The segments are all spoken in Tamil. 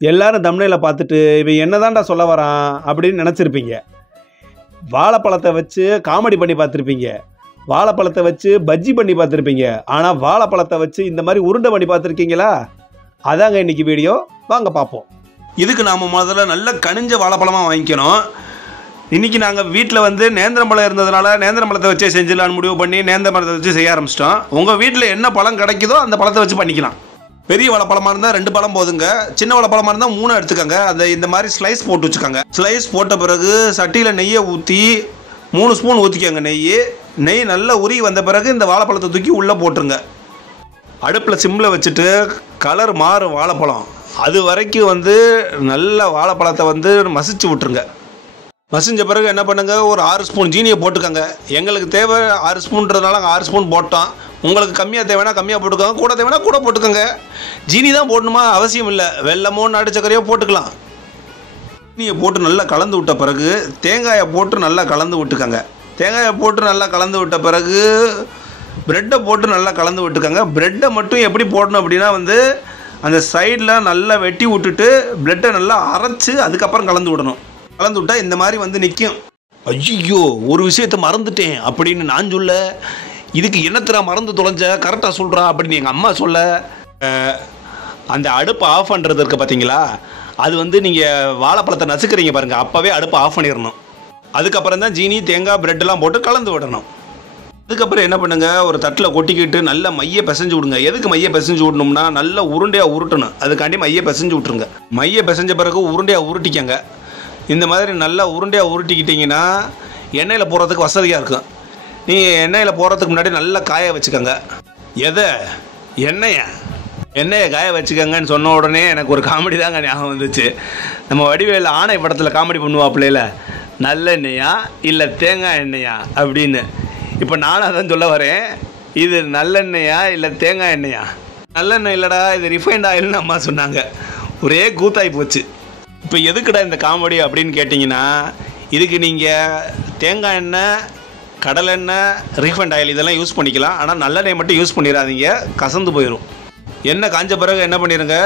எல்லாரும் தம்ப்நெயிலை பார்த்துட்டு இவன் என்னதான்டா சொல்ல வரான் அப்படின்னு நினச்சிருப்பீங்க. வாழைப்பழத்தை வச்சு காமெடி பண்ணி பார்த்துருப்பீங்க, வாழைப்பழத்தை வச்சு பஜ்ஜி பண்ணி பார்த்துருப்பீங்க. ஆனால் வாழைப்பழத்தை வச்சு இந்த மாதிரி உருண்டை பண்ணி பார்த்துருக்கீங்களா? அதாங்க இன்றைக்கி வீடியோ, வாங்க பார்ப்போம். இதுக்கு நாம் முதல்ல நல்ல கனிஞ்ச வாழைப்பழமாக வாங்கிக்கணும். இன்றைக்கி நாங்கள் வீட்டில் வந்து நேந்திரம்பழம் இருந்ததுனால நேந்திரம்பழத்தை வச்சே செஞ்சிடலான்னு முடிவு பண்ணி நேந்திரம்பழத்தை வச்சு செய்ய ஆரம்பிச்சிட்டோம். உங்கள் வீட்டில் என்ன பழம் கிடைக்குதோ அந்த பழத்தை வச்சு பண்ணிக்கலாம். பெரிய வாழைப்பழமாக இருந்தால் 2 பழம் போதுங்க. சின்ன வாழைப்பழமாக இருந்தால் 3 எடுத்துக்கோங்க. இந்த மாதிரி ஸ்லைஸ் போட்டு வச்சுக்கோங்க. ஸ்லைஸ் போட்ட பிறகு சட்டியில் நெய்யை ஊற்றி 3 ஸ்பூன் ஊற்றிக்கோங்க. நெய் நல்லா உருகி வந்த பிறகு இந்த வாழைப்பழத்தை தூக்கி உள்ளே போட்டுருங்க. அடுப்பில் சிம்மில் வச்சுட்டு கலர் மாறும் வாழைப்பழம், அது வரைக்கும் வந்து நல்ல வாழைப்பழத்தை வந்து மசிச்சு விட்டுருங்க. மசிஞ்ச பிறகு என்ன பண்ணுங்கள், ஒரு 6 ஸ்பூன் ஜீனியை போட்டுக்கோங்க. எங்களுக்கு தேவை 6 ஸ்பூன்றதுனால 6 ஸ்பூன் போட்டோம். உங்களுக்கு கம்மியாக தேவைன்னா கம்மியாக போட்டுக்கோங்க, கூட தேவைன்னா கூட போட்டுக்கோங்க. ஜீனி தான் போடணுமா அவசியம் இல்லை, வெல்லமோ நாட்டு சர்க்கரையோ போட்டுக்கலாம். ஜீனியை போட்டு நல்லா கலந்து விட்ட பிறகு தேங்காயை போட்டு நல்லா கலந்து விட்டுக்கோங்க. தேங்காயை போட்டு நல்லா கலந்து விட்ட பிறகு ப்ரெட்டை போட்டு நல்லா கலந்து விட்டுக்கோங்க. ப்ரெட்டை மட்டும் எப்படி போடணும் அப்படின்னா வந்து அந்த சைடில் நல்லா வெட்டி விட்டுட்டு ப்ரெட்டை நல்லா அரைச்சி அதுக்கப்புறம் கலந்து விடணும். கலந்து விட்டால் இந்த மாதிரி வந்து நிற்கும். ஐயோ ஒரு விஷயத்தை மறந்துட்டேன் அப்படின்னு நான் சொல்ல, இதுக்கு என்னத்திரா மறந்து தொலைஞ்ச, கரெக்டாக சொல்கிறா அப்படின்னு எங்கள் அம்மா சொல்ல, அந்த அடுப்பை ஆஃப் பண்ணுறது இருக்குது பார்த்தீங்களா, அது வந்து நீங்கள் வாழைப்பழத்தை நசுக்கிறீங்க பாருங்கள், அப்போவே அடுப்பை ஆஃப் பண்ணிடணும். அதுக்கப்புறம் தான் ஜீனி தேங்காய் ப்ரெட்டெல்லாம் போட்டு கலந்து விடணும். அதுக்கப்புறம் என்ன பண்ணுங்கள், ஒரு தட்டில் கொட்டிக்கிட்டு நல்லா மையை பிசைஞ்சு விடுங்க. எதுக்கு மையை பிசைஞ்சு விடணும்னா நல்லா உருண்டையாக உருட்டணும், அதுக்காண்டி மையை பிசைஞ்சு விட்ருங்க. மையை பிசைஞ்ச பிறகு உருண்டையாக உருட்டிக்கங்க. இந்த மாதிரி நல்லா உருண்டையாக உருட்டிக்கிட்டிங்கன்னா எண்ணெயில் போடுறதுக்கு வசதியாக இருக்கும். நீங்கள் எண்ணெயில் போடுறதுக்கு முன்னாடி நல்லா காய வச்சுக்கோங்க. எண்ணெயை காய வச்சுக்கோங்கன்னு சொன்ன உடனே எனக்கு ஒரு காமெடி தாங்க ஞாபகம் வந்துச்சு. நம்ம வடிவேலு ஆணை படத்தில் காமெடி பண்ணுவாப்பிள்ளையில, நல்லெண்ணெயா இல்லை தேங்காய் எண்ணெயா அப்படின்னு. இப்போ நானும் அதான் சொல்ல வரேன், இது நல்லெண்ணெயா இல்லை தேங்காய் எண்ணெயா? நல்லெண்ணெய் இல்லைடா, இது ரிஃபைண்ட் ஆயில்னு அம்மா சொன்னாங்க. ஒரே கூத்தாகி போச்சு. இப்போ எதுக்குடா இந்த காமெடி அப்படின்னு கேட்டிங்கன்னா, இதுக்கு நீங்கள் தேங்காய் எண்ணெய், கடலெண்ணெய், ரீஃபைண்ட் ஆயில் இதெல்லாம் யூஸ் பண்ணிக்கலாம். ஆனால் நல்லெண்ணெய் மட்டும் யூஸ் பண்ணிடாதீங்க, கசந்து போயிடும். எண்ணெய் காஞ்ச பிறகு என்ன பண்ணிடுங்க,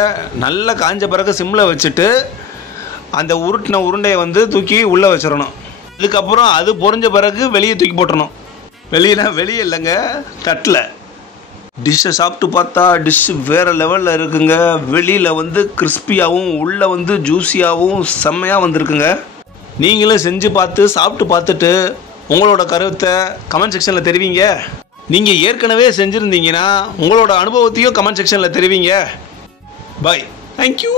நல்லா காஞ்ச பிறகு சிம்மில் வச்சுட்டு அந்த உருட்டின உருண்டையை வந்து தூக்கி உள்ளே வச்சிடணும். இதுக்கப்புறம் அது பொரிஞ்ச பிறகு வெளியே தூக்கி போட்டுடணும். வெளியே இல்லைங்க, தட்டில். டிஷ்ஷை சாப்பிட்டு பார்த்தா டிஷ்ஷு வேறு லெவலில் இருக்குங்க. வெளியில் வந்து கிறிஸ்பியாகவும் உள்ளே வந்து ஜூஸியாகவும் செம்மையாக வந்திருக்குங்க. நீங்களும் செஞ்சு பார்த்து சாப்பிட்டு பார்த்துட்டு உங்களோட கருத்தை கமெண்ட் செக்ஷனில் தெரிவிங்க. நீங்கள் ஏற்கனவே செஞ்சுருந்தீங்கன்னா உங்களோட அனுபவத்தையும் கமெண்ட் செக்ஷனில் தெரிவிங்க. பாய், தேங்க்யூ.